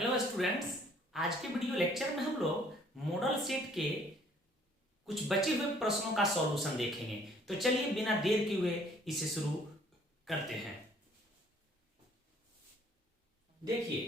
Hello students, आज के video lecture में हम लोग मॉडल सेट के कुछ बचे हुए प्रश्नों का सॉल्यूशन देखेंगे। तो चलिए बिना देर किए हुए इसे शुरू करते हैं। देखिए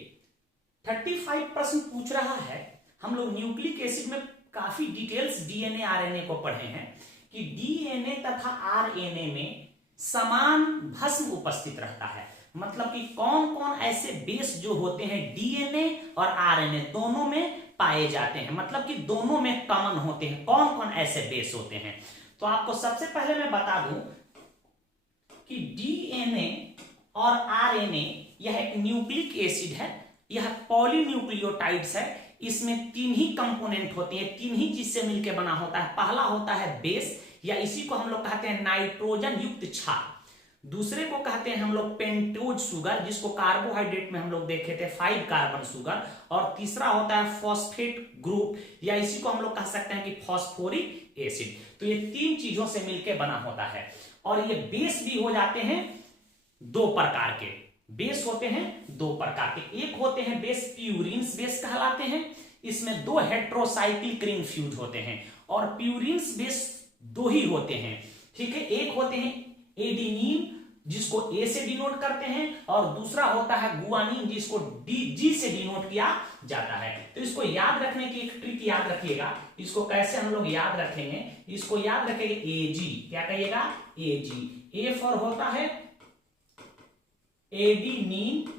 35 प्रश्न पूछ रहा है। हम लोग न्यूक्लिक एसिड में काफी डिटेल्स डीएनए आरएनए को पढ़े हैं कि डीएनए तथा आरएनए में समान भस्म उपस्थित रहता है। मतलब कि कौन कौन ऐसे बेस जो होते हैं डीएनए और आरएनए दोनों में पाए जाते हैं, मतलब कि दोनों में कॉमन होते हैं। कौन कौन ऐसे बेस होते हैं, तो आपको सबसे पहले मैं बता दूं कि डीएनए और आरएनए यह एक न्यूक्लिक एसिड है, यह पॉलीन्यूक्लियोटाइड्स है। इसमें तीन ही कंपोनेंट होते हैं, तीन ही चीज से मिलकर बना होता है। पहला होता है बेस, या इसी को हम लोग कहते हैं नाइट्रोजन युक्त क्षार। दूसरे को कहते हैं हम लोग पेंटोज शुगर, जिसको कार्बोहाइड्रेट में हम लोग देखे थे 5 कार्बन शुगर। और तीसरा होता है फॉस्फेट ग्रुप, या इसी को हम लोग कह सकते हैं कि फॉस्फोरिक एसिड। तो ये तीन चीजों से मिलकर बना होता है। और ये बेस भी हो जाते हैं दो प्रकार के। बेस होते हैं दो प्रकार के। एक होते हैं बेस प्यूरिन्स बेस कहलाते हैं। इसमें दो हेट्रोसाइक्लिक रिंग फ्यूज होते हैं। और प्यूरिन्स बेस दो ही होते हैं, ठीक है। एक होते हैं एडिनिन, जिसको ए से डिनोट करते हैं, और दूसरा होता है गुआनिन, जिसको जी से डिनोट किया जाता है। तो इसको याद रखने की एक ट्रिक याद रखिएगा। इसको कैसे हम लोग याद रखेंगे, इसको याद रखेंगे एजी। क्या कहिएगा? एजी। ए फॉर होता है एडिनिन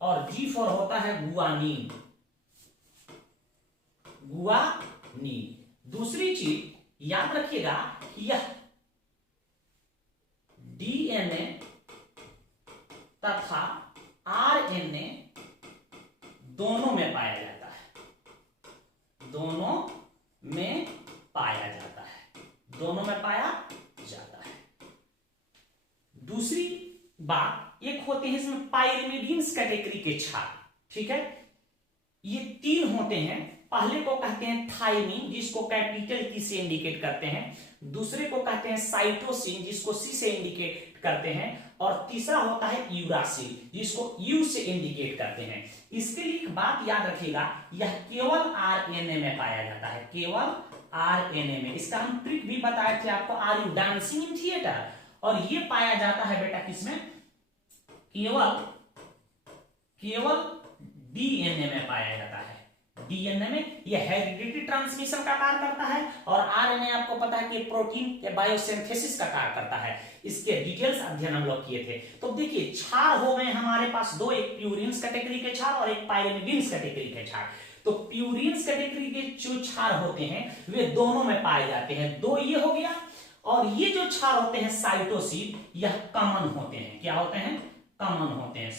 और जी फॉर होता है गुआनिन। गुआनिन। दूसरी चीज याद रखिएगा कि यह डीएनए तथा आरएनए दोनों में पाया जाता है। दोनों में पाया जाता है। दोनों में पाया जाता है। दूसरी बात, एक होते हैं इसमें पाइरिमिडीन्स कैटेगरी के क्षार, ठीक है। ये तीन होते हैं। पहले को कहते हैं थायमिन, जिसको कैपिटल टी से इंडिकेट करते हैं। दूसरे को कहते हैं साइटोसिन, जिसको सी से इंडिकेट करते हैं। और तीसरा होता है यूरासिल, जिसको यू से इंडिकेट करते हैं। इसके लिए एक बात याद रखिएगा, यह केवल आरएनए में पाया जाता है। केवल आरएनए में। इसका हम ट्रिक भी बताए थे आपको, are you dancing in theatre. और ये पाया जाता है बेटा किसमें? केवल डीएनए में पाया जाता है। डीएनए में यह हेरिडिटी ट्रांसमिशन का कार्य करता है। और आरएनए आपको पता है कि प्रोटीन या बायोसिंथेसिस का कार्य करता है। इसके डिटेल्स अध्ययन हम लोग किए थे। तो देखिए क्षार हो गए हमारे पास दो, एक प्यूरिन्स कैटेगरी के क्षार और एक पाइरिमिडीन्स कैटेगरी के क्षार। तो प्यूरिन्स कैटेगरी के जो क्षार होते हैं वे दोनों में पाए जाते हैं। दो ये हो गया। और ये जो क्षार होते हैं साइटोसिन, यह कॉमन होते हैं। क्या होते हैं? कॉमन होते हैं।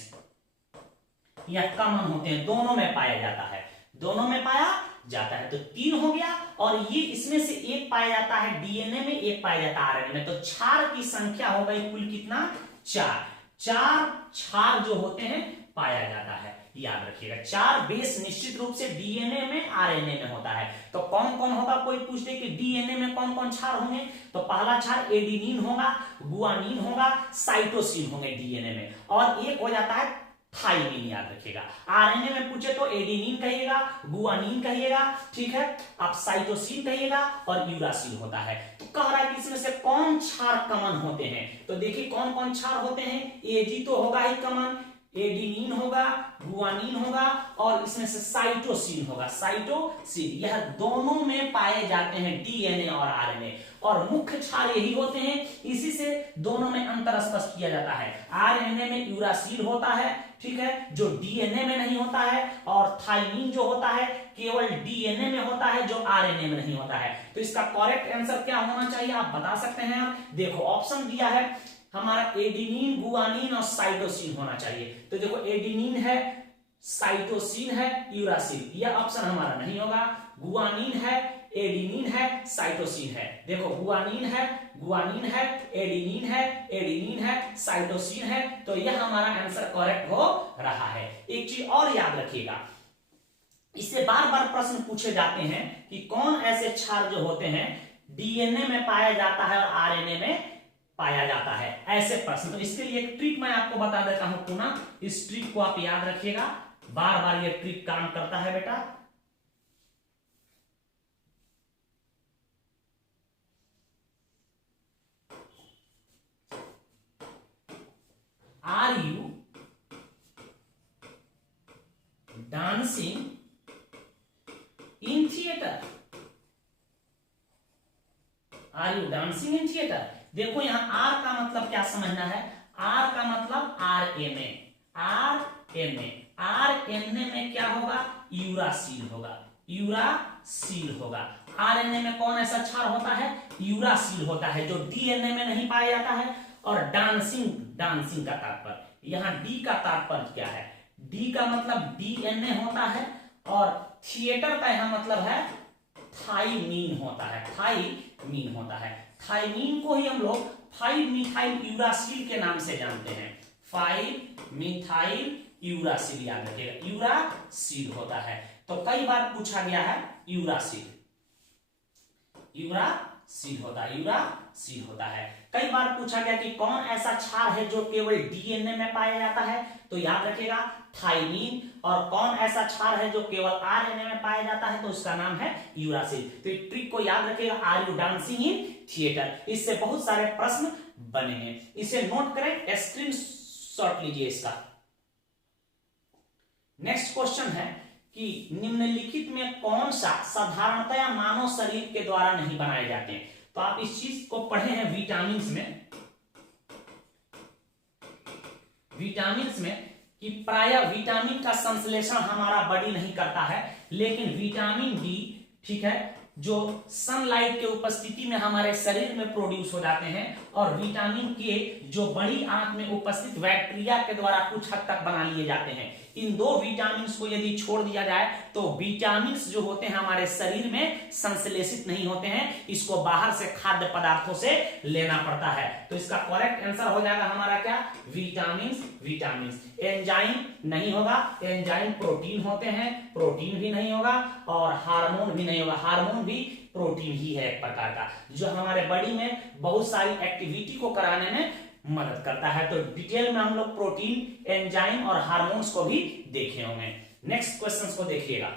यह कॉमन होते हैं, दोनों में पाया जाता है। दोनों में पाया जाता है। तो तीन हो गया। और ये इसमें से एक पाया जाता है डीएनए में, एक पाया जाता है आरएनए में। तो क्षार की संख्या हो गई कुल कितना? 4। 4 क्षार जो होते हैं पाया जाता है। याद रखिएगा 4 बेस निश्चित रूप से डीएनए में आरएनए में होता है। तो कौन कौन होगा? कोई पूछ दे कि डीएनए में कौन कौन क्षार होंगे, तो पहला क्षार एडिनिन होगा, गुआनिन होगा, साइटोसिन होंगे डीएनए में। और एक हो जाता है थायमिन। याद रखिएगा आरएनए में पूछे तो एडिनिन कहिएगा, गुआनिन कहिएगा, ठीक है। आप साइटोसिन कहिएगा और यूरासिल होता है। तो कह रहा है कि इसमें से कौन क्षार कॉमन होते हैं। तो देखिए कौन कौन क्षार होते हैं। एजी तो होगा ही कॉमन, एडिनिन होगा, गुआनिन होगा, और इसमें से साइटोसिन होगा। साइटोसिन यह दोनों में पाए जाते हैं डीएनए और आरएनए। और मुख्य क्षार यही होते हैं। इसी से दोनों में अंतर स्पष्ट किया जाता है। आरएनए में यूरासिल होता है, ठीक है, जो डीएनए में नहीं होता है। और थायमिन जो होता है केवल डीएनए में होता है, जो आरएनए में नहीं होता है। तो इसका करेक्ट आंसर क्या होना चाहिए आप बता सकते हैं। देखो ऑप्शन दिया है हमारा एडिनिन, गुआनिन और साइटोसिन होना चाहिए। तो देखो एडिनिन है, साइटोसिन है, यूरासिल, यह ऑप्शन हमारा नहीं होगा। गुआनिन है, एडिनिन है, साइटोसिन है। देखो गुआनिन है, एडिनिन है, साइटोसिन है। तो यह हमारा आंसर करेक्ट हो रहा है। एक चीज और याद रखिएगा, इससे बार बार प्रश्न पूछे जाते हैं कि कौन ऐसे क्षार जो होते हैं डीएनए में पाया जाता है और आरएनए में पाया जाता है, ऐसे प्रश्न। तो इसके लिए एक ट्रिक मैं आपको बता देता हूं पुनः। इस ट्रिक को आप याद रखिएगा, बार बार ये ट्रिक काम करता है बेटा। Are you dancing in theatre? Are you dancing in theatre? देखो यहां आर का मतलब क्या समझना है, आर का मतलब R N A, R N A, R N A में क्या होगा, यूरासिल होगा, यूरासिल होगा। आर एन ए में कौन ऐसा क्षार होता है, यूरासिल होता है, जो डीएनए में नहीं पाया जाता है। और डांसिंग, डांसिंग का तात्पर्य, यहां डी का तात्पर्य क्या है, डी का मतलब डीएनए होता है, और थिएटर का यहां मतलब है थाइमीन होता है, थाइमीन होता है। थाइमीन को ही हम लोग 5 मिथाइल यूरासिल के नाम से जानते हैं, 5 मिथाइल यूरासिल, याद रखिएगा यूरासिल होता है। तो कई बार पूछा गया है यूरासिल, यूरासिल होता है, यूरासिल होता है। कई बार पूछा गया कि कौन ऐसा क्षार है जो केवल डीएनए में पाया जाता है, तो याद रखिएगा थाइमीन। और कौन ऐसा क्षार है जो केवल आरएनए में पाया जाता है, तो उसका नाम है यूरासिल। तो इस ट्रिक को याद रखिएगा, are you dancing in theatre, इससे बहुत सारे प्रश्न बनेंगे, इसे नोट करें, स्क्रीन शॉट लीजिए इसका। नेक्स्ट क्वेश्चन है कि निम्नलिखित में कौन सा साधारणतया मानव शरीर के द्वारा नहीं बनाए जाते हैं। तो आप इस चीज को पढ़े हैं विटामिन्स में, विटामिन्स में कि प्रायः विटामिन का संश्लेषण हमारा बॉडी नहीं करता है, लेकिन विटामिन डी, ठीक है, जो सनलाइट के उपस्थिति में हमारे शरीर में प्रोड्यूस हो जाते हैं, और विटामिन के जो बड़ी आंत में उपस्थित बैक्टीरिया के द्वारा कुछ हद तक बना लिए जाते हैं। इन दो विटामिन को यदि छोड़ दिया जाए तो विटामिन जो होते हैं हमारे शरीर में संश्लेषित नहीं होते हैं, इसको बाहर से खाद्य पदार्थों से लेना पड़ता है। तो इसका करेक्ट आंसर हो जाएगा हमारा क्या, विटामिन, विटामिन। एंजाइम नहीं होगा, एंजाइम प्रोटीन होते हैं, प्रोटीन भी नहीं होगा, और हार्मोन भी नहीं होगा, हार्मोन भी प्रोटीन ही है एक प्रकार का, जो हमारे बॉडी में बहुत सारी एक्टिविटी को कराने में मदद करता है। तो डिटेल में हम लोग प्रोटीन, एंजाइम और हार्मोन्स को भी देखे होंगे। नेक्स्ट क्वेश्चन को देखिएगा,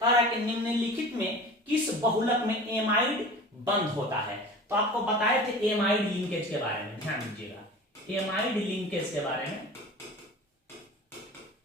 कह रहा है कि निम्नलिखित में किस बहुलक में एमाइड बंद होता है। तो आपको बताए थे एमाइड लिंकेज के बारे में, ध्यान दीजिएगा एमाइड लिंकेज के बारे में।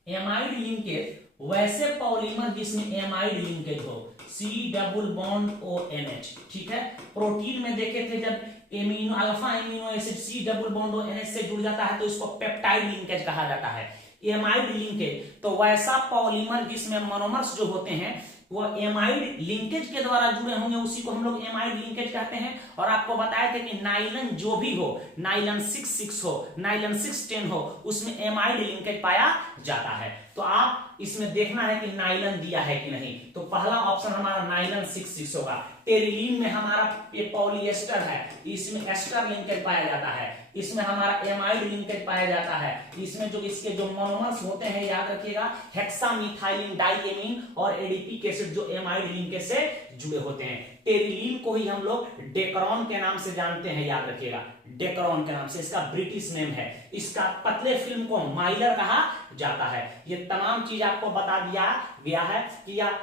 एमाइड लिंकेज वैसे पॉलीमर जिसमें एमाइड लिंकेज हो, C double bond O N H, ठीक है। प्रोटीन में देखे थे जब amino alpha amino acid C double bond O N H से जुड़ जाता है तो इसको पेप्टाइड लिंकेज कहा जाता है। एमाइड लिंकेज तो वैसा पॉलीमर जिसमें मोनोमर्स जो होते हैं वो एमाइड लिंकेज के द्वारा जुड़े होंगे, उसी को हम लोग एमाइड लिंकेज कहते हैं। और आपको बताया था कि नाइलन जो भी हो, नाइलन 6,6 हो, नाइलन 6,10 हो, उसमें एमाइड लिंकेज पाया जाता है। तो आप इसमें देखना है कि नाइलन दिया है कि नहीं। तो पहला ऑप्शन हमारा नाइलन 6,6 होगा। टेरिलीन में हमारा ये पॉलीएस्टर है, इसमें एस्टर लिंकेज पाया जाता है, इसमें हमारा एमाइड लिंकेज पाया जाता है। इसमें जो इसके जो मोनोमर्स होते हैं याद रखिएगा, हेक्सामिथाइलिन डाइएमीन और एडीपी एसिड जो एमाइड लिंकेज से जुड़े होते हैं। टेरिलीन को ही हम लोग डेकरॉन के नाम से जानते हैं, याद रखिएगा डेकरॉन के नाम से, इसका ब्रिटिश नेम है। इसका पतले फिल्म को माइलर कहा जाता है। ये तमाम चीज आपको बता दिया गया है कि यह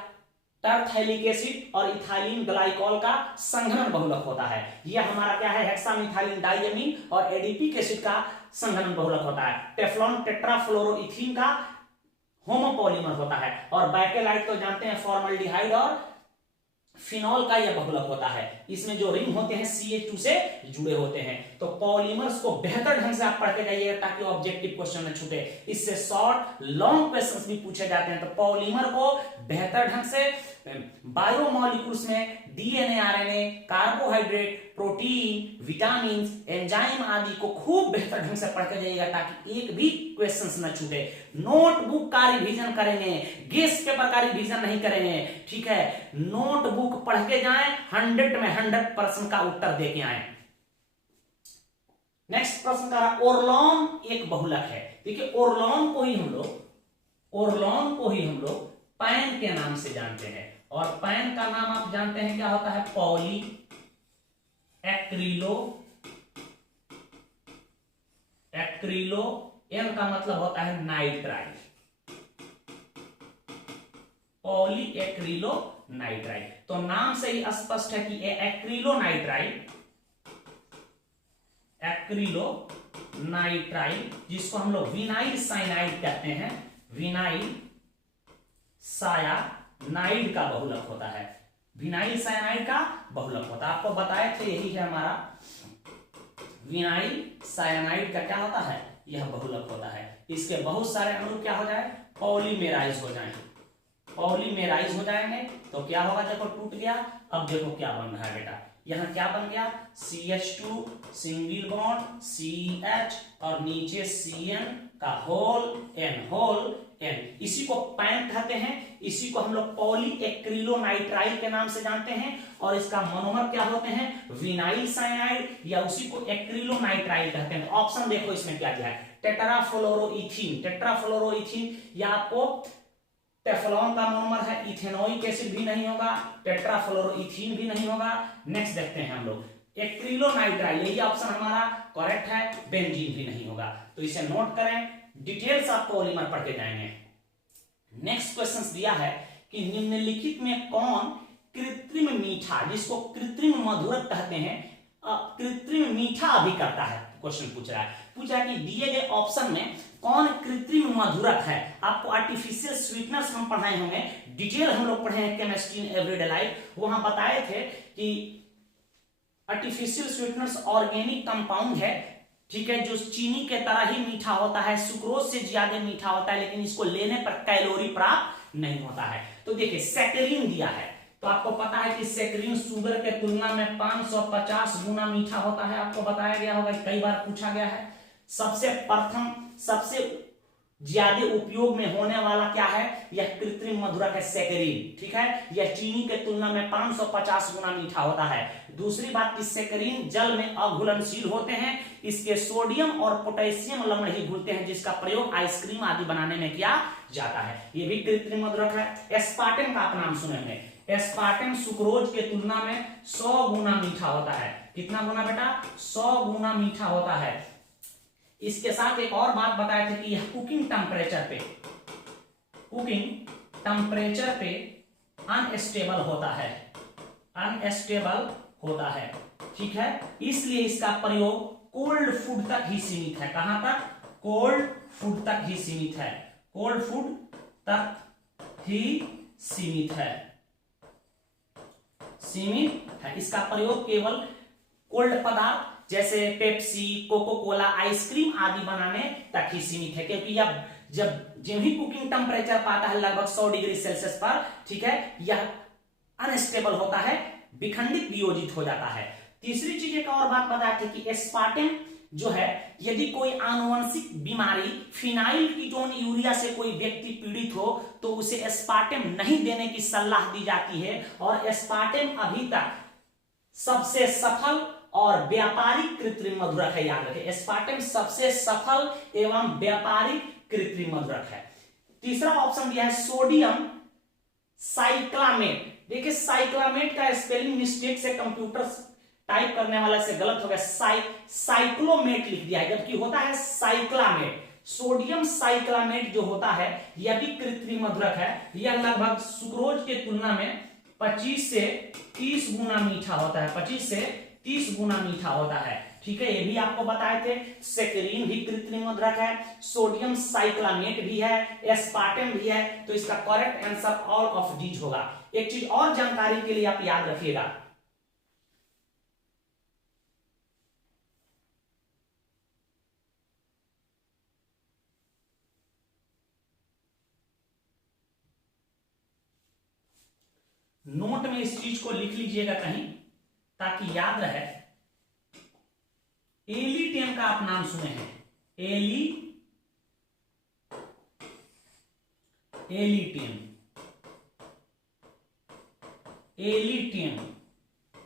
टरथैलिक एसिड और इथाइलिन ग्लाइकॉल का संघनन बहुलक होता है। यह हमारा क्या है, हेक्सामिथाइलिन डाइएमीन और एडीपिक एसिड का संघनन बहुलक होता है। टेफ्लॉन टेट्राफ्लोरोइथीन का होमोपॉलीमर होता है। और बैकेलाइट तो जानते हैं फॉर्मल्डिहाइड और फिनॉल का यह बहुलक होता है। इसमें जो रिंग होते हैं CH2 से जुड़े होते हैं। तो पॉलीमर्स को बेहतर ढंग से आप पढ़ के जाइएगा ताकि ऑब्जेक्टिव क्वेश्चन न छूटे। इससे शॉर्ट लॉन्ग क्वेश्चंस भी पूछे जाते हैं। तो पॉलीमर को बेहतर ढंग से बायोमॉलिक्यूल्स में DNA, RNA, carbohydrate, protein, vitamin, enzyme आदि को खूब बेहतर ढंग से पढ़ के जाइएगा ताकि एक भी क्वेश्चंस न छूटे। नोटबुक का रिवीजन करेंगे, गेस्ट पेपर का रिवीजन नहीं करेंगे, ठीक है। नोटबुक पढ़ के जाएं, 100 में 100% का उत्तर दे के आए। नेक्स्ट प्रश्न का ओरलॉन एक बहुलक है। देखिए ओरलॉन को ही हम लोग पैन के नाम से जानते हैं। और पैन का नाम आप जानते हैं क्या होता है, पॉली एक्रिलो, एन का मतलब होता है नाइट्राइल, पॉलीएक्रिलोनाइट्राइल। तो नाम से ही स्पष्ट है कि एक्रिलोनाइट्राइल, एक्रिलोनाइट्राइल जिसको हम लोग विनाइल साइनाइड कहते हैं, विनाइल सायानाइड का बहुलक होता है, विनाइल साइनाइड का बहुलक होता है। आपको बताए थे यही है हमारा विनाइल साइनाइड का क्या होता है, यह बहुलक होता है। इसके बहुत सारे अणु क्या हो जाए, पॉलीमेराइज हो जाएंगे, पॉलीमेराइज हो जाएंगे तो क्या होगा, देखो टूट गया। अब देखो क्या बन रहा है बेटा, यहां क्या बन गया, CH2 सिंगल बॉन्ड CH और नीचे CN का होल N। इसी को पैन कहते हैं, इसी को हम लोग पॉलीएक्रिलोनाइट्राइल के नाम से जानते हैं। और इसका मोनोमर क्या होते हैं, विनाइल साइनाइड या उसी को एक्रिलोनाइट्राइल कहते हैं। ऑप्शन देखो इसमें क्या दिया है, टेट्राफ्लोरोइथीन, टेट्राफ्लोरोइथीन या आपको टेफ्लॉन का मोनोमर है, इथेनोइक एसिड भी नहीं होगा, टेट्राफ्लोरोइथीन भी नहीं होगा। नेक्स्ट देखते हैं हम लोग एक्रिलोनाइट्राइल, यही ऑप्शन हमारा करेक्ट है, बेंजीन भी नहीं होगा। तो इसे नोट करें, डिटेल्स आपको पॉलीमर पढ़ के जाएंगे। नेक्स्ट क्वेश्चन दिया है कि निम्नलिखित में कौन कृत्रिम मीठा, जिसको कृत्रिम मधुरक कहते हैं, कृत्रिम मीठा अभिकर्ता है, क्वेश्चन पूछा है कि दिए गए ऑप्शन में कौन कृत्रिम मधुरक है। आपको आर्टिफिशियल स्वीटनर्स हम पढ़ाए होंगे, डिटेल हम लोग पढ़े हैं केमिस्ट्री इन एवरीडे लाइफ, वहां बताए थे कि आर्टिफिशियल स्वीटनर्स ऑर्गेनिक कंपाउंड है, ठीक है, जो चीनी के तरह ही मीठा होता है, सुक्रोज से ज्यादा मीठा होता है, लेकिन इसको लेने पर कैलोरी प्राप्त नहीं होता है। तो देखिए सैकरीन दिया है, तो आपको पता है कि सैकरीन शुगर के तुलना में 550 गुना मीठा होता है, आपको बताया गया होगा, कई बार पूछा गया है। सबसे प्रथम सबसे ज्यादा उपयोग में होने वाला क्या है, यह कृत्रिम मधुरक है सैकरीन, ठीक है, यह चीनी के तुलना में 550 गुना मीठा होता है। दूसरी बात कि सैकरीन जल में अघुलनशील होते हैं, इसके सोडियम और पोटेशियम लवण ही घुलते हैं, जिसका प्रयोग आइसक्रीम आदि बनाने में किया जाता है, यह भी कृत्रिम मधुरक है। एस्पार्टेम का आप नाम सुनेंगे, एस्पार्टेम सुक्रोज के तुलना में 100 गुना मीठा होता है। कितना गुना बेटा, 100 गुना मीठा होता है। इसके साथ एक और बात बताए थे कि यह कुकिंग टेम्परेचर पे अनस्टेबल होता है, अनस्टेबल होता है, ठीक है, इसलिए इसका प्रयोग कोल्ड फूड तक ही सीमित है। कहां तक, कोल्ड फूड तक ही सीमित है, कोल्ड फूड तक ही सीमित है, सीमित है। इसका प्रयोग केवल कोल्ड पदार्थ जैसे पेप्सी, कोको कोला, आइसक्रीम आदि बनाने तक ही सीमित है, क्योंकि जब ही कुकिंग टेम्परेचर पाता है लगभग 100 डिग्री सेल्सियस पर, ठीक है, यह अनस्टेबल होता है, विखंडित वियोजित हो जाता है। तीसरी चीज एक और बात बताए थे कि एस्पार्टेम जो है, यदि कोई आनुवंशिक बीमारी फिनाइल कीटोन यूरिया से कोई व्यक्ति पीड़ित हो तो उसे एस्पार्टेम नहीं देने की सलाह दी जाती है। और एस्पार्टेम अभी तक सबसे सफल और व्यापारिक कृत्रिम मधुरक है, याद रखें, एस्पार्टेम सबसे सफल एवं व्यापारिक कृत्रिम मधुरक है। तीसरा ऑप्शन दिया है सोडियम साइक्लामेट। देखिए साइक्लामेट का स्पेलिंग मिस्टेक से कंप्यूटर टाइप करने वाला से गलत हो गया, साइक्लोमेट लिख दिया है, जबकि होता है साइक्लामेट। सोडियम साइक्लामेट जो होता है यह भी कृत्रिम मधुरक है, यह लगभग सुक्रोज के तुलना में 25 से 30 गुना मीठा होता है, 25 से 30 गुना मीठा होता है, ठीक है, ये भी आपको बताए थे। सैकरीन भी कृत्रिम मधुरक है, सोडियम साइक्लामेट भी है, एस्पार्टेम भी है, तो इसका correct answer all of these होगा। एक चीज और जानकारी के लिए आप याद रखिएगा, नोट में इस चीज को लिख लीजिएगा कहीं ताकि याद रहे। एलिटियम का आप नाम सुने हैं, एलिटियम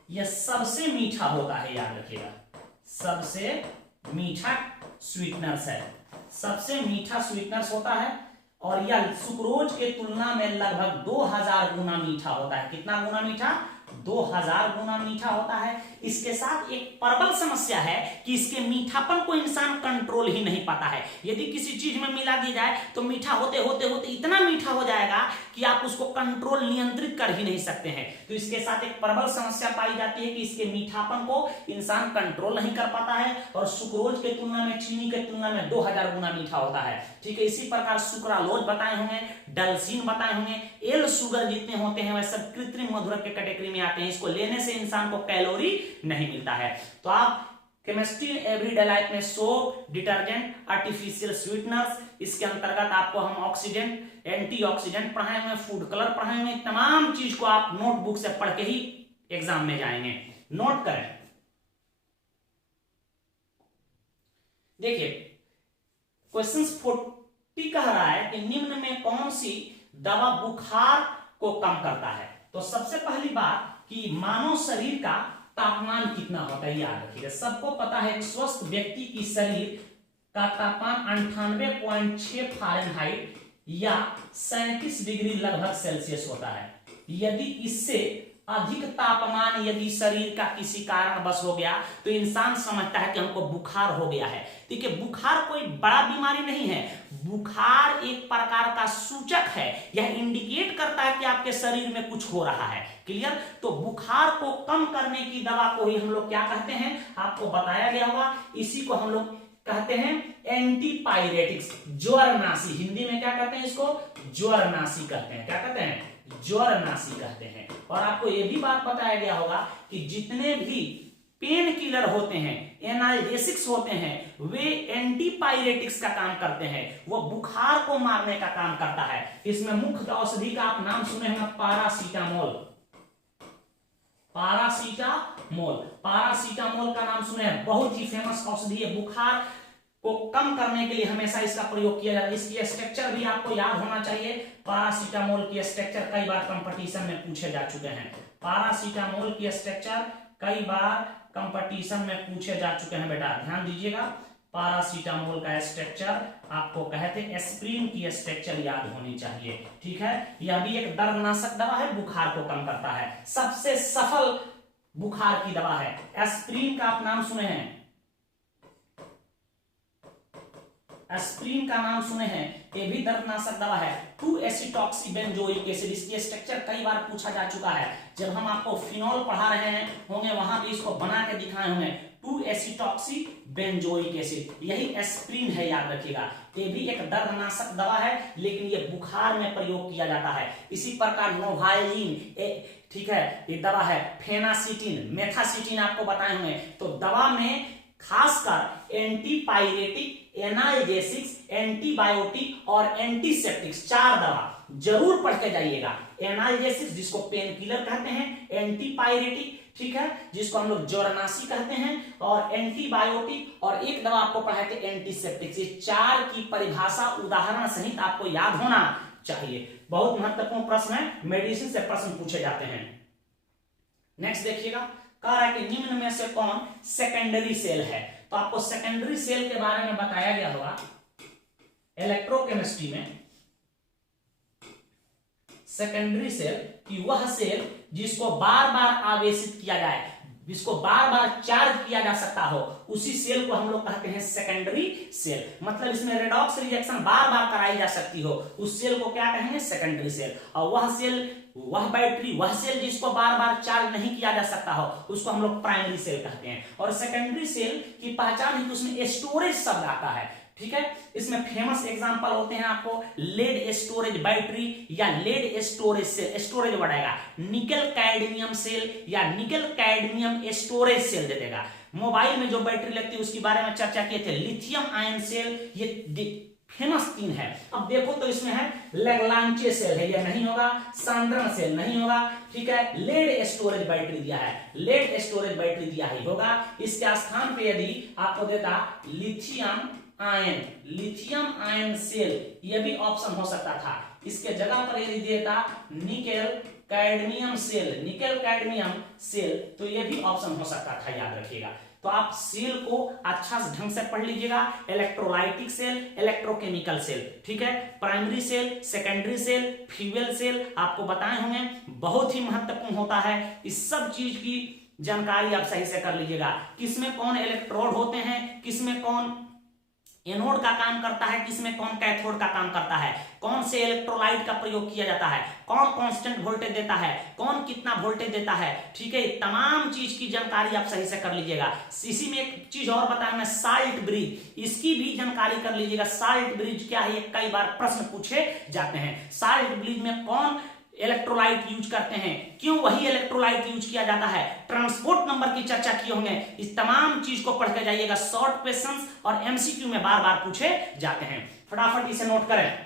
यह सबसे मीठा होता है, याद रखिएगा, सबसे मीठा स्वीटनर्स है, सबसे मीठा स्वीटनर्स होता है। और यह सुक्रोज के तुलना में लगभग 2000 गुना मीठा होता है। कितना गुना मीठा, 2000 गुना मीठा होता है। इसके साथ एक प्रबल समस्या है कि इसके मीठापन को इंसान कंट्रोल ही नहीं पाता है। यदि किसी चीज में मिला दी जाए तो मीठा होते होते होते इतना मीठा हो जाएगा कि आप उसको कंट्रोल नियंत्रित कर ही नहीं सकते हैं। तो इसके साथ एक प्रबल समस्या पाई जाती है कि इसके मीठापन को इंसान कंट्रोल नहीं कर पाता है और सुक्रोज के तुलना में, चीनी के तुलना में 2000 गुना मीठा होता है। ठीक है, इसी प्रकार सुक्रालोज बताए होंगे, डलसीन बताए होंगे, एल शुगर जितने होते हैं वह सब कृत्रिम मधुरक के कैटेगरी में आते हैं। इसको लेने से इंसान को कैलोरी नहीं मिलता है। तो आप केमिस्ट्री एवरीडे लाइफ में सोप, डिटर्जेंट, आर्टिफिशियल स्वीटनर्स, इसके अंतर्गत आपको हम ऑक्सीडेंट, एंटीऑक्सीडेंट पढ़ाए हुए, फूड कलर पढ़ाए हुए, तमाम चीज को आप नोटबुक से पढ़ के ही एग्जाम में जाएंगे। नोट करें। देखिए क्वेश्चन 40 कह रहा है कि निम्न में कौन सी दवा बुखार को कम करता है। तो सबसे पहली बात कि मानव शरीर का तापमान कितना होता है याद रखिएगा। सबको पता है एक स्वस्थ व्यक्ति की शरीर का तापमान 98.6 फ़ारेनहाइट या 37 डिग्री लगभग सेल्सियस होता है। यदि इससे अधिक तापमान यदि शरीर का किसी कारणवश हो गया तो इंसान समझता है कि हमको बुखार हो गया है। देखिए बुखार कोई बड़ा बीमारी नहीं है, बुखार एक प्रकार का सूचक है, यह इंडिकेट करता है कि आपके शरीर में कुछ हो रहा है। क्लियर? तो बुखार को कम करने की दवा को ही हम लोग क्या कहते हैं, आपको बताया गया होगा, इसी को हम लोग कहते हैं एंटीपायरेटिक्स, ज्वरनाशी। हिंदी में क्या कहते हैं इसको? ज्वरनाशी कहते हैं। क्या कहते हैं? ज्वरनाशी कहते हैं। और आपको यह भी बात बताया गया होगा कि जितने भी पेन किलर होते हैं, एनाल्जेसिक्स होते हैं, वे एंटीपायरेटिक्स का काम करते हैं, वो बुखार को मारने का काम करता है। इसमें मुख्य औषधि का आप नाम सुने होंगे, पैरासीटामोल। पैरासीटामोल, पैरासीटामोल का नाम सुने हैं, बहुत ही फेमस औषधि है। बुखार को कम करने के लिए हमेशा इसका प्रयोग किया जाता है। इसकी स्ट्रक्चर भी आपको याद होना चाहिए। पैरासीटामोल की स्ट्रक्चर कई बार कंपटीशन में पूछे जा चुके हैं। पैरासीटामोल की स्ट्रक्चर कई बार कंपटीशन में पूछे जा चुके हैं। बेटा ध्यान दीजिएगा, पैरासीटामोल का स्ट्रक्चर आपको कहते हैं, एस्प्रिन की स्ट्रक्चर याद होनी चाहिए। ठीक है, यह भी एक दर्दनाशक दवा है, बुखार को कम करता है, सबसे सफल बुखार की दवा है। एस्प्रिन का आप नाम सुने हैं, एस्प्रिन का नाम सुने हैं, ये भी दर्दनाशक दवा है। 2-एसिटॉक्सीबेंजोइक एसिड, इसकी स्ट्रक्चर कई बार पूछा जा चुका है। जब हम आपको फिनॉल पढ़ा रहे हैं होंगे वहां भी इसको बना के दिखाए होंगे, 2-एसिटॉक्सीबेंजोइक एसिड, यही एस्प्रिन है, याद रखिएगा। ये भी एक दर्दनाशक दवा है, लेकिन ये बुखार में प्रयोग किया जाता है। इसी प्रकार नोवाल्जिन, ठीक है, ये दवा है। फेनासिटिन, मेथासिटिन आपको बताए होंगे। तो दवा में खासकर एंटीपायरेटिक, एनाल्जेसिक्स, एंटीबायोटिक और एंटीसेप्टिक्स, 4 दवा जरूर पढ़ के जाइएगा। एनाल्जेसिक्स जिसको पेन किलर कहते हैं, एंटीपायरेटिक, ठीक है, जिसको हम लोग ज्वरनाशी कहते हैं, और एंटीबायोटिक, और एक दवा आपको पढ़ाए थे एंटीसेप्टिक्स। ये 4 की परिभाषा उदाहरण सहित आपको याद होना चाहिए। बहुत महत्वपूर्ण प्रश्न है, मेडिसिन से प्रश्न पूछे जाते हैं। नेक्स्ट देखिएगा, कह रहा है कि निम्न में से कौन सेकेंडरी सेल है। तो आपको सेकेंडरी सेल के बारे में बताया गया होगा इलेक्ट्रोकेमिस्ट्री में। सेकेंडरी सेल कि वह सेल जिसको बार बार आवेशित किया जाए, जिसको बार बार चार्ज किया जा सकता हो, उसी सेल को हम लोग कहते हैं सेकेंडरी सेल। मतलब इसमें रेडॉक्स रिएक्शन बार बार कराई जा सकती हो, उस सेल को क्या कहेंगे? Secondary cell. और वह सेल, वह बैटरी, वह सेल जिसको बार बार चार्ज नहीं किया जा सकता हो, उसको हम लोग प्राइमरी सेल कहते हैं। और सेकेंडरी सेल की पहचान है कि उसमें स्टोरेज शब्द आता है। ठीक है, इसमें फेमस एग्जांपल होते हैं आपको लेड स्टोरेज बैटरी या लेड स्टोरेज सेल, स्टोरेज बढ़ाएगा, निकल कैडमियम सेल या निकल कैडमियम स्टोरेज सेल दे देगा। मोबाइल में जो बैटरी लगती है उसके बारे में चर्चा किए थे, लिथियम आयन सेल, ये फेमस 3 है। अब देखो तो इसमें है लैग्रांजे सेल है, यह नहीं होगा, सांद्रण सेल नहीं होगा, ठीक है, लेड स्टोरेज बैटरी दिया है, लेड स्टोरेज बैटरी दिया ही होगा। इसके स्थान पे यदि आपको देता lithium ion, lithium ion cell, यह भी ऑप्शन हो सकता था। इसके जगह पर यदि देता nickel cadmium cell, nickel cadmium cell, तो यह भी ऑप्शन हो सकता था, याद रखिएगा। तो आप सेल को अच्छा ढंग से पढ़ लीजिएगा। इलेक्ट्रोलाइटिक सेल, इलेक्ट्रोकेमिकल सेल, ठीक है, primary cell, secondary cell, fuel cell आपको बताए होंगे, बहुत ही महत्वपूर्ण होता है। इस सब चीज की जानकारी आप सही से कर लीजिएगा। किसमें कौन इलेक्ट्रोड होते हैं, किसमें कौन एनोड का काम करता है, किसमें कौन कैथोड का काम करता है, कौन से इलेक्ट्रोलाइट का प्रयोग किया जाता है, कौन कांस्टेंट वोल्टेज देता है, कौन कितना वोल्टेज देता है, ठीक है, तमाम चीज की जानकारी आप सही से कर लीजिएगा। इसी में एक चीज और बताऊंगा, साल्ट ब्रिज, इसकी भी जानकारी कर लीजिएगा। साल्ट ब्रिज क्या है, ये कई बार प्रश्न पूछे जाते हैं। साल्ट ब्रिज में कौन इलेक्ट्रोलाइट यूज करते हैं, क्यों वही इलेक्ट्रोलाइट यूज किया जाता है, ट्रांसपोर्ट नंबर की चर्चा किए होंगे। इस तमाम चीज को पढ़ के जाइएगा, शॉर्ट क्वेश्चंस और एमसीक्यू में बार बार पूछे जाते हैं। फटाफट इसे नोट करें।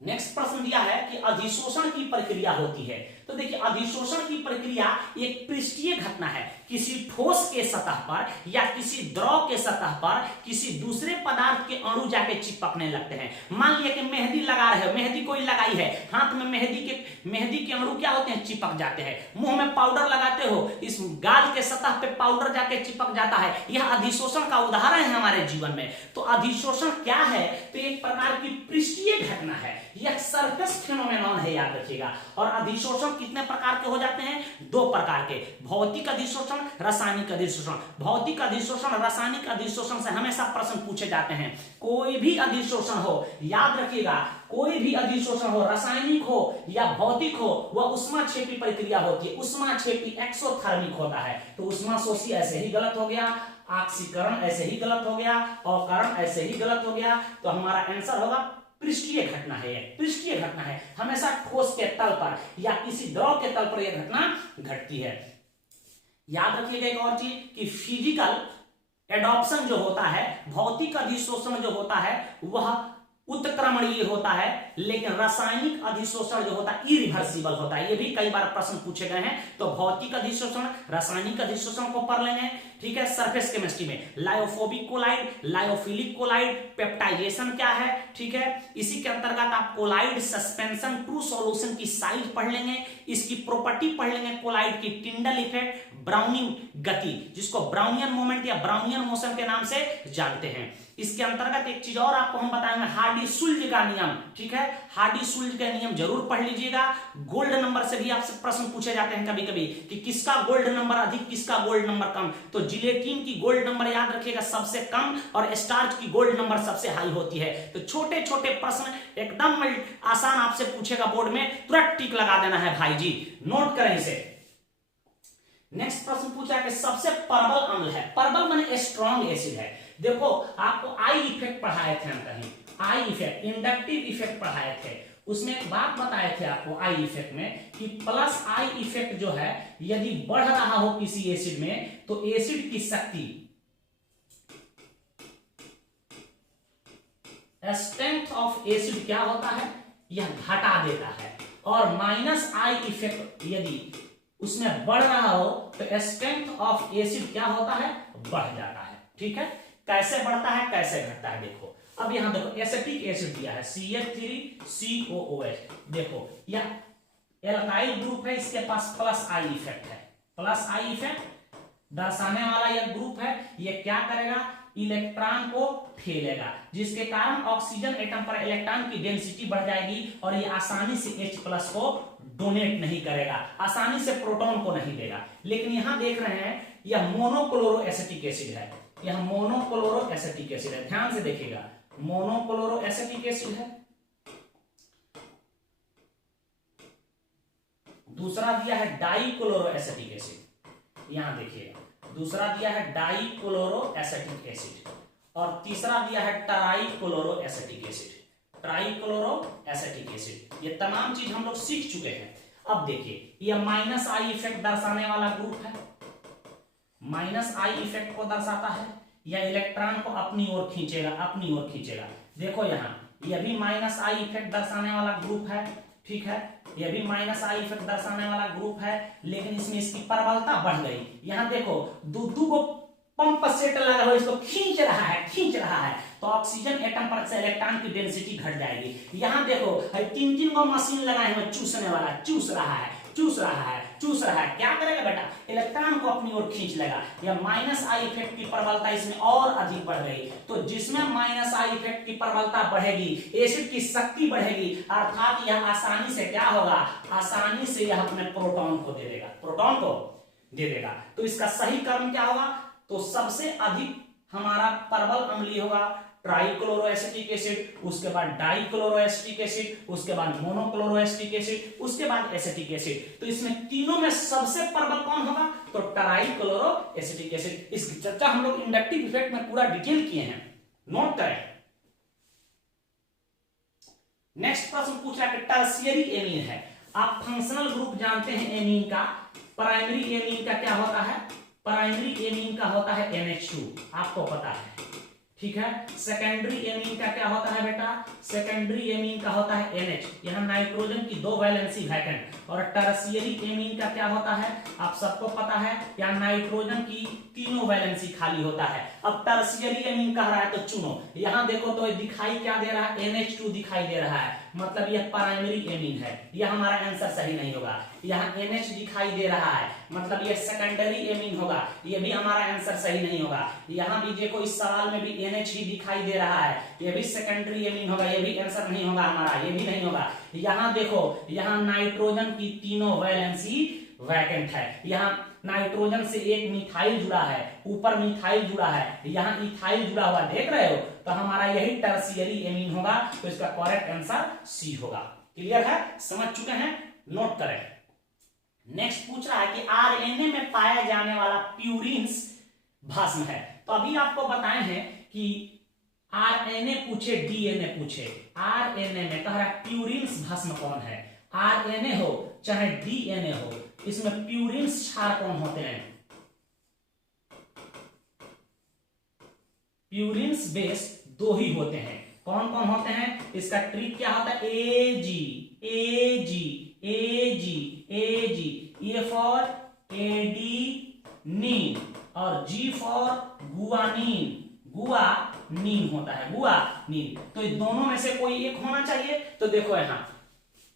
नेक्स्ट प्रश्न दिया है कि अधिशोषण की प्रक्रिया होती है। तो देखिए, अधिशोषण की प्रक्रिया एक पृष्ठीय घटना है। किसी ठोस के सतह पर या किसी द्रव के सतह पर किसी दूसरे पदार्थ के अणु जाके चिपकने लगते हैं। मान लिया कि मेहंदी लगा रहे हो, मेहंदी कोई लगाई है, हाथ में मेहंदी के अणु क्या होते हैं, चिपक जाते हैं। मुंह में पाउडर लगाते हो, इस गाल के सतह पे पाउडर जाके चिपक जाता है। यह अधिशोषण का उदाहरण है हमारे जीवन में। तो अधिशोषण क्या है, तो एक प्रकार की पृष्ठीय घटना है, यह सरफेस फिनोमेनॉन है, याद रखिएगा। और अधिशोषण कितने प्रकार के हो जाते हैं, दो प्रकार के, भौतिक अधिशोषण, रासायनिक अधिशोषण। भौतिक अधिशोषण, रासायनिक अधिशोषण से हमेशा प्रश्न पूछे जाते हैं। कोई भी अधिशोषण हो, याद रखिएगा, कोई भी अधिशोषण हो, रासायनिक हो या भौतिक हो, वह उष्माक्षेपी प्रक्रिया होती है। उष्माक्षेपी एक्सोथर्मिक होता है। तो उष्माशोषी ऐसे ही गलत हो गया, ऑक्सीकरण ऐसे ही गलत हो गया, अवकरण ऐसे ही गलत हो गया। तो हमारा आंसर होगा पृष्ठीय घटना है। पृष्ठीय घटना है, हमेशा ठोस के तल पर या किसी द्रव के तल पर यह घटना घटती है। याद रखिएगा एक और चीज कि फिजिकल एडॉप्शन जो होता है, भौतिक अधिशोषण जो होता है वह उत्क्रमणीय होता है, लेकिन रासायनिक अधिशोषण जो होता है इरिवर्सिबल होता है। ये भी कई बार प्रश्न पूछे गए हैं। तो भौतिक अधिशोषण, रासायनिक अधिशोषण को पढ़ लेंगे, ठीक है। सरफेस केमिस्ट्री में lyophobic colloid, lyophilic colloid, peptization क्या है, ठीक है। इसी के अंतर्गत आप कोलाइड सस्पेंशन, ट्रू सॉल्यूशन की साइज पढ़ लेंगे, इसकी प्रॉपर्टी पढ़ लेंगे, कोलाइड की टिंडल इफेक्ट, ब्राउनिंग गति, जिसको ब्राउनियन मोमेंट या ब्राउनियन मोशन के नाम से जानते हैं। इसके अंतर्गत एक चीज और आपको हम बताएंगे, हार्डी-सुल्ज का नियम, ठीक है। हार्डी-सुल्ज का नियम जरूर पढ़ लीजिएगा। गोल्ड नंबर से भी आपसे प्रश्न पूछे जाते हैं कभी कभी कि किसका गोल्ड नंबर अधिक, किसका गोल्ड नंबर कम। तो जिलेटिन की गोल्ड नंबर याद रखिएगा सबसे कम, और स्टार्च की गोल्ड नंबर सबसे हाई होती है। तो छोटे छोटे प्रश्न एकदम आसान आपसे पूछेगा बोर्ड में, तुरंत टिक लगा देना है भाई जी, नोट करें इसे। नेक्स्ट प्रश्न पूछा कि सबसे प्रबल अम्ल है, प्रबल माने स्ट्रॉन्ग एसिड है। देखो, आपको आई इफेक्ट पढ़ाए थे हम कहीं, आई इफेक्ट, इंडक्टिव इफेक्ट पढ़ाए थे। उसमें एक बात बताए थे आपको आई इफेक्ट में कि प्लस आई इफेक्ट जो है यदि बढ़ रहा हो किसी एसिड में, तो एसिड की शक्ति, स्ट्रेंथ ऑफ एसिड क्या होता है, यह घटा देता है। और माइनस आई इफेक्ट यदि उसमें बढ़ रहा हो तो स्ट्रेंथ ऑफ एसिड क्या होता है, बढ़ जाता है, ठीक है। कैसे बढ़ता है, कैसे घटता है, देखो। अब यहां देखो, एसिटिक एसिड दिया है CH3COOH। देखो, यह एल्काइल ग्रुप है, इसके पास प्लस आई इफेक्ट है। प्लस आई इफेक्ट दर्शाने वाला यह ग्रुप है। यह क्या करेगा, इलेक्ट्रॉन को ठेलेगा, जिसके कारण ऑक्सीजन एटम पर इलेक्ट्रॉन की डेंसिटी बढ़ जाएगी और यह आसानी से H+ को डोनेट नहीं करेगा, आसानी से प्रोटॉन को नहीं देगा। लेकिन यहां देख रहे हैं यह मोनोक्लोरो एसिटिक एसिड है, यह मोनोक्लोरो एसिटिक एसिड है। ध्यान से देखिएगा, मोनोक्लोरो एसिटिक एसिड है। दूसरा दिया है डाइक्लोरो एसिटिक एसिड, यहां देखिएगा, दूसरा दिया है डाइक्लोरो एसिटिक एसिड, और तीसरा दिया है trichloro acetic acid, trichloro acetic acid. ये तमाम चीज हम लोग सीख चुके हैं। अब देखिए, यह माइनस आई इफेक्ट दर्शाने वाला ग्रुप है, माइनस आई इफेक्ट को दर्शाता है। यह इलेक्ट्रॉन को अपनी ओर खींचेगा, अपनी ओर खींचेगा। देखो यहां, यह भी माइनस आई इफेक्ट दर्शाने वाला ग्रुप है, ठीक है। यह भी माइनस आई इफेक्ट दर्शाने वाला ग्रुप है, लेकिन इसमें इसकी प्रबलता बढ़ गई। यहां देखो, दू को पंप सेट लगा हुआ, इसको खींच रहा है, खींच रहा है, तो ऑक्सीजन एटम पर से इलेक्ट्रॉन की डेंसिटी घट जाएगी। यहां देखो, तीन को मशीन लगाए हुए चूसने वाला, चूस रहा है, चूस रहा है, चूस रहा है, क्या करेगा बेटा, इलेक्ट्रॉन को अपनी ओर खींच लेगा। या माइनस आई इफेक्ट की प्रबलता इसमें और अधिक बढ़ गई, तो जिसमें माइनस आई इफेक्ट की प्रबलता बढ़ेगी एसिड की शक्ति बढ़ेगी, अर्थात यह आसानी से क्या होगा, आसानी से यह अपने प्रोटॉन को दे देगा, प्रोटॉन को दे देगा। तो इसका सही कर्म क्या होगा, तो सबसे अधिक हमारा प्रबल अम्लीय होगा ट्राइक्लोरोएसिटिक एसिड, उसके बाद डाइक्लोरोएसिटिक एसिड, उसके बाद मोनोक्लोरोएसिटिक एसिड, उसके बाद एसिटिक एसिड। तो इसमें तीनों में सबसे प्रबल कौन होगा, तो ट्राइक्लोरोएसिटिक एसिड। इसकी चर्चा हम लोग इंडक्टिव इफेक्ट में पूरा डिटेल किए हैं, नोट करें। नेक्स्ट प्रश्न पूछ रहा है कि टर्शियरी एमीन है, आप फंक्शनल ग्रुप जानते हैं एमीन का। प्राइमरी एमीन का क्या होता है, प्राइमरी एमीन का होता है NH2, आपको पता है, ठीक है। सेकेंडरी एमीन का क्या होता है बेटा, सेकेंडरी एमीन का होता है NH, यहां नाइट्रोजन की 2 वैलेंसी वैकेंट। और टर्शियरी एमीन का क्या होता है, आप सबको पता है, यहां नाइट्रोजन की 3 वैलेंसी खाली होता है। अब टर्शियरी एमीन कह रहा है तो चुनो, यहां देखो तो दिखाई क्या दे रहा है, NH2 दिखाई दे रहा है, मतलब यह प्राइमरी एमीन है, यह हमारा आंसर सही नहीं होगा। यहाँ NH दिखाई दे रहा है, मतलब यह सेकेंडरी एमीन होगा, यह भी हमारा आंसर सही नहीं होगा। यहाँ भी देखो इस सवाल में भी NH ही दिखाई दे रहा है, यह भी सेकेंडरी एमीन होगा, यह भी आंसर नहीं होगा हमारा, यह भी नहीं होगा। यहाँ देखो, यहाँ नाइट्रोजन की 3 वैलेंसी वैकेंट है, यहाँ नाइट्रोजन से एक मिथाइल जुड़ा है, ऊपर मिथाइल जुड़ा है, यहाँ इथाइल जुड़ा हुआ, देख रहे हो, तो हमारा यही टर्शियरी एमीन होगा। तो इसका करेक्ट आंसर सी होगा। क्लियर है, समझ चुके हैं, नोट करें। नेक्स्ट पूछ रहा है कि आरएनए में पाया जाने वाला प्यूरिन्स भस्म है। तो अभी आपको बताए हैं कि आरएनए पूछे डीएनए पूछे, आरएनए में कह रहा है प्यूरिन्स भस्म कौन है। आरएनए हो चाहे डीएनए हो, इसमें प्यूरिन्स क्षार कौन होते हैं, प्यूरिन्स बेस 2 ही होते हैं। कौन कौन होते हैं, इसका ट्रिक क्या होता है, एजी एजी एजी एजी, ए फॉर एडीनिन और जी फॉर गुआनिन, गुआनिन होता है, गुआनिन। तो इन दोनों में से कोई एक होना चाहिए। तो देखो यहाँ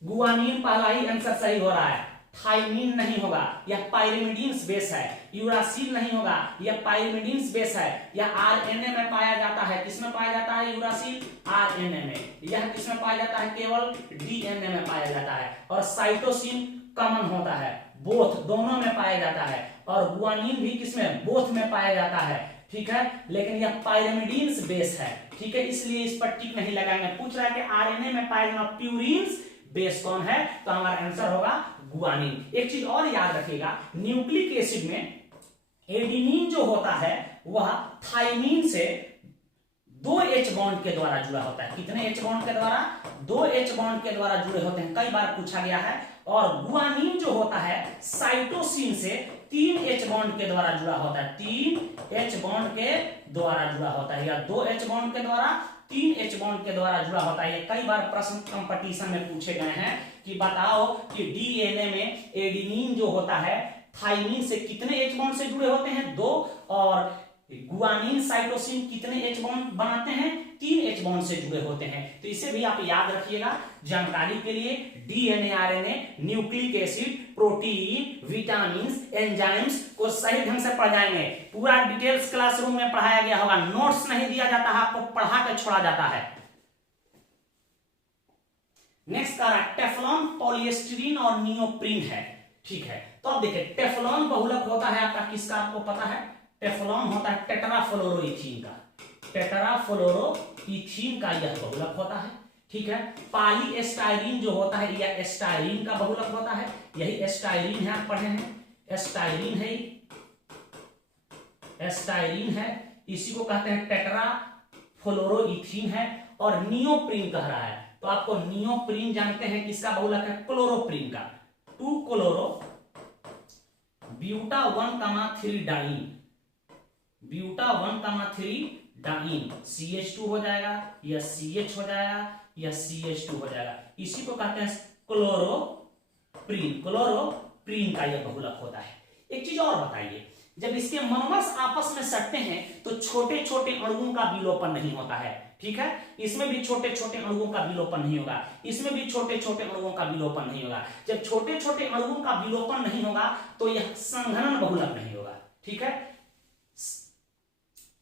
गुआनिन पहला ही आंसर सही हो रहा है, थाइमिन नहीं होगा, यह पायरिमिडीन्स बेस है। यूरासिल नहीं होगा, यह पायरिमिडीन्स बेस है। यह आरएनए में पाया जाता है, किसमें पाया जाता है, यूरासिल आरएनए में। यह किसमें पाया जाता है, केवल डीएनए में पाया जाता है। और साइटोसिन कॉमन होता है, बोथ दोनों में पाया जाता है। और गुआनिन भी किसमें, बोथ में पाया जाता है, ठीक है। लेकिन यह पायरिमिडीन्स बेस है, ठीक है, इसलिए इस पर टिक नहीं लगाएंगे। पूछ रहा है कि आरएनए में पाया जाना प्यूरिन्स बेस कौन है, तो हमारा आंसर होगा गुआनिन। एक चीज और याद रखिएगा, न्यूक्लिक एसिड में एडिनिन जो होता है वह थाइमिन से 2 H बॉन्ड के द्वारा जुड़ा होता है। कितने H बॉन्ड के द्वारा, 2 H बॉन्ड के द्वारा जुड़े होते हैं, कई बार पूछा गया है। और गुआनिन जो होता है साइटोसिन से 3 H बॉन्ड के द्वारा जुड़ा होता है, 3 H बॉन्ड के द्वारा जुड़ा होता है, या 2 H बॉन्ड के द्वारा 3 H बॉन्ड के द्वारा जुड़ा होता है। कई बार प्रश्न कंपटीशन में पूछे गए हैं कि बताओ कि डीएनए में एडिनिन जो होता है थाइमिन से कितने H बॉन्ड से जुड़े होते हैं, 2, और गुआनिन साइटोसिन कितने H बॉन्ड बनाते हैं, 3 H बॉन्ड से जुड़े होते हैं। तो इसे भी आप याद रखिएगा जानकारी के लिए। DNA, RNA, nucleic acid, protein, vitamin, enzymes को सही ढंग से पढ़ जाएंगे। पूरा डिटेल्स क्लासरूम में पढ़ाया गया होगा, नोट्स नहीं दिया जाता है, आपको पढ़ा कर छोड़ा जाता है। नेक्स्ट का टेफ्लॉन, पॉलीस्टीरीन और नियोप्रीन है, ठीक है। तो अब देखिए टेफ्लॉन बहुलक होता है आपका किसका, आपको पता है, टेफ्लॉन होता है टेट्राफ्लोरोइथीन का, टेट्राफ्लोरोइथीन का यह बहुलक होता है, ठीक है। पॉलीएस्टाइरीन जो होता है यह एस्टाइरीन का बहुलक होता है, यही एस्टाइरीन है, आप पढ़े हैं, एस्टाइरीन है, एस्टाइरीन है, इसी को कहते हैं टेट्राफ्लोरोइथीन है। और नियोप्रीन कह रहा है, तो आपको नियोप्रीन जानते हैं किसका बहुलक है, क्लोरोप्रीन का, 2 chloro buta 1,3 diene, buta 1,3 diene, CH2 हो जाएगा, या CH हो जाएगा, या CH2 हो जाएगा। इसी को कहते हैं क्लोरोप्रीन, क्लोरोप्रीन का यह बहुलक होता है। एक चीज और बताइए जब इसके मोनोमर्स आपस में सटते हैं तो छोटे छोटे अणुओं का विलोपन नहीं होता है। ठीक है, इसमें भी छोटे छोटे अणुओं का विलोपन नहीं होगा, इसमें भी छोटे छोटे अणुओं का विलोपन नहीं होगा। जब छोटे छोटे अणुओं का विलोपन नहीं होगा तो यह संघनन बहुलक नहीं होगा। ठीक है,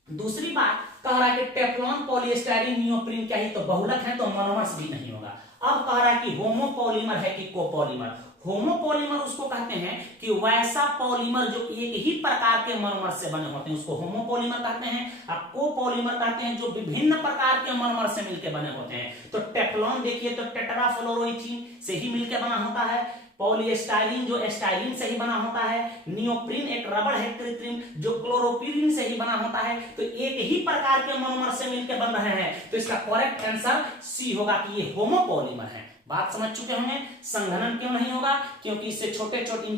दूसरी बात कह रहा है कि टेफ्लॉन, पॉलीस्टाइरीन, नियोप्रीन क्या ही तो बहुलक है, तो मोनोमर्स भी नहीं होगा। अब कह रहा है कि होमोपॉलीमर है कि कोपॉलीमर। होमोपॉलीमर उसको कहते हैं कि वैसा पॉलीमर जो एक ही प्रकार के मोनोमर से बने होते हैं, उसको होमोपॉलीमर कहते हैं। अब कोपॉलीमर कहते हैं जो विभिन्न प्रकार के मोनोमर से मिलकर बने होते हैं। तो टेफ्लॉन देखिए तो टेट्राफ्लोरोइथीन से ही मिलकर बना होता है, पॉलीस्टाइरीन जो स्टाइरीन से ही बना होता है, नियोप्रीन एक रबड़ है कृत्रिम जो क्लोरोपीरिन से ही बना होता है। तो एक ही प्रकार के मोनोमर से मिलकर बन रहे हैं, तो इसका करेक्ट आंसर सी होगा कि ये होमोपॉलीमर है। बात समझ चुके होंगे। संघनन क्यों नहीं होगा? क्योंकि इससे छोटे छोटे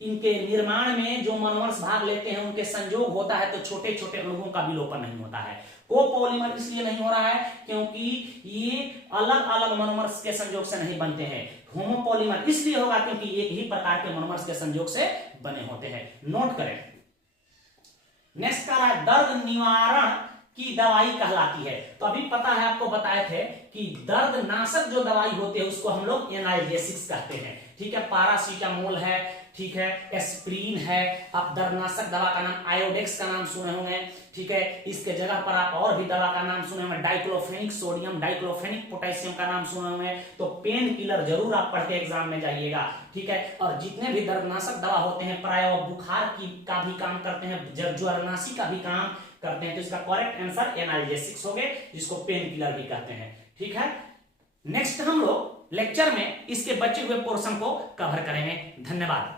इनके निर्माण में जो मोनोमर्स भाग लेते हैं उनके संयोग होता है, तो छोटे छोटे अणुओं का विलोपन नहीं होता है। कोपॉलीमर इसलिए नहीं हो रहा है क्योंकि ये अलग अलग मोनोमर्स के संयोग से नहीं बनते हैं। होमोपॉलीमर इसलिए होगा क्योंकि एक ही प्रकार के मोनोमर्स के संयोग से बने होते हैं। नोट करें। नेक्स्ट का है दर्द निवारण की दवाई कहलाती है। तो अभी पता है, आपको बताए थे कि दर्द नाशक जो दवाई होती है उसको हम लोग एनाल्जेसिक्स कहते हैं। ठीक है, पैरासीटामोल है, ठीक है, एस्प्रिन है। आप दर्दनाशक दवा का नाम आयोडेक्स का नाम सुने होंगे। ठीक है, इसके जगह पर आप और भी दवा का नाम सुने होंगे, डाइक्लोफेनिक सोडियम, डाइक्लोफेनिक पोटेशियम का नाम सुने होंगे। तो पेन किलर जरूर आप पढ़ के एग्जाम में जाइएगा। ठीक है, और जितने भी दर्दनाशक दवा होते हैं प्राय वो बुखार की का भी काम करते हैं, ज्वरनाशी का भी काम करते हैं। तो इसका करेक्ट आंसर एनाल्जेसिक्स हो गए, जिसको पेन किलर भी कहते हैं। ठीक है, नेक्स्ट हम लोग लेक्चर में इसके बचे हुए पोर्शन को कवर करेंगे। धन्यवाद।